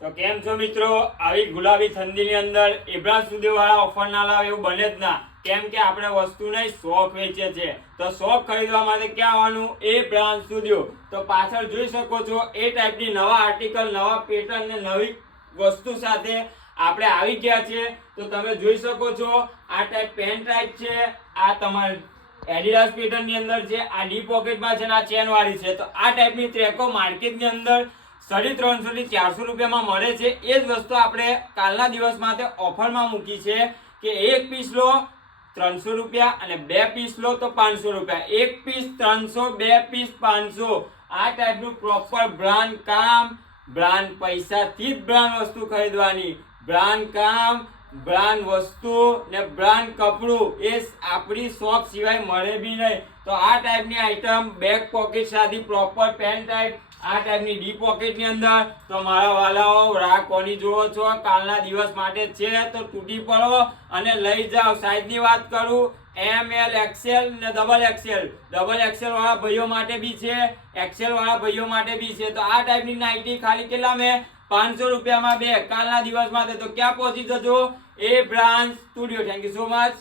તો કેમ છો મિત્રો? આવી ગુલાબી ઠંડીની અંદર એબ્રાન સ્ટુડિયો વાળા ઓફર ના લાવે એવું બને જ ના. કેમ કે આપણે વસ્તુ નહીં શોખ વેચે છે. તો શોખ ખરીદવા માટે ક્યાં આવવાનું? એબ્રાન સ્ટુડિયો. તો પાછળ જોઈ શકો છો એ ટાઈપની નવા આર્ટિકલ, નવા પેટર્ન ને નવી વસ્તુ સાથે આપણે આવી ગયા છે. તો તમે જોઈ શકો છો આ ટાઈપ પેન ટાઈપ છે, આ તમારે એડિડાસ પેટર્ન ની અંદર છે, આ ડી પોકેટમાં છે, આ ચેન વાળી છે. તો આ ટાઈપની ટ્રેકો માર્કેટની અંદર 350 થી 400 રૂપિયામાં મળે છે. એ જ વસ્તુ આપણે કાલના દિવસ માટે ઓફરમાં મૂકી છે કે એક પીસ લો 300 રૂપિયા અને બે પીસ લો તો 500 રૂપિયા. એક પીસ 300, બે પીસ 500. આ ટાઈપનું પ્રોપર બ્રાન્ડ કામ, બ્રાન્ડ પૈસાથી જ બ્રાન્ડ વસ્તુ ખરીદવાની. બ્રાન્ડ કામ, બ્રાન્ડ વસ્તુ ને બ્રાન્ડ કપડું એ આપણી શોપ સિવાય મળે બી નહીં. તો આ ટાઈપની આઈટમ બેક પોકેટ સાથે પ્રોપર પેન ટાઈપ, આ ટાઈપની ડી પોકેટ ની અંદર. તો મારા વાલાઓ રાહ કોની જોવો છો? કાલના દિવસ માટે છે તો તૂટી પડો અને લઈ જાઓ. સાઈઝ ની વાત કરું, એમ, એલ, એક્સેલ ને ડબલ એક્સેલ. ડબલ એક્સેલ વાળા ભાઈઓ માટે બી છે, એક્સેલ વાળા ભાઈઓ માટે બી છે. તો આ ટાઈપની નાઇટી ખાલી કેટલા મેં 500 રૂપિયામાં બે કાલના દિવસ માટે. તો ક્યાં પહોંચી જજો? એ brand studio. Thank you so much.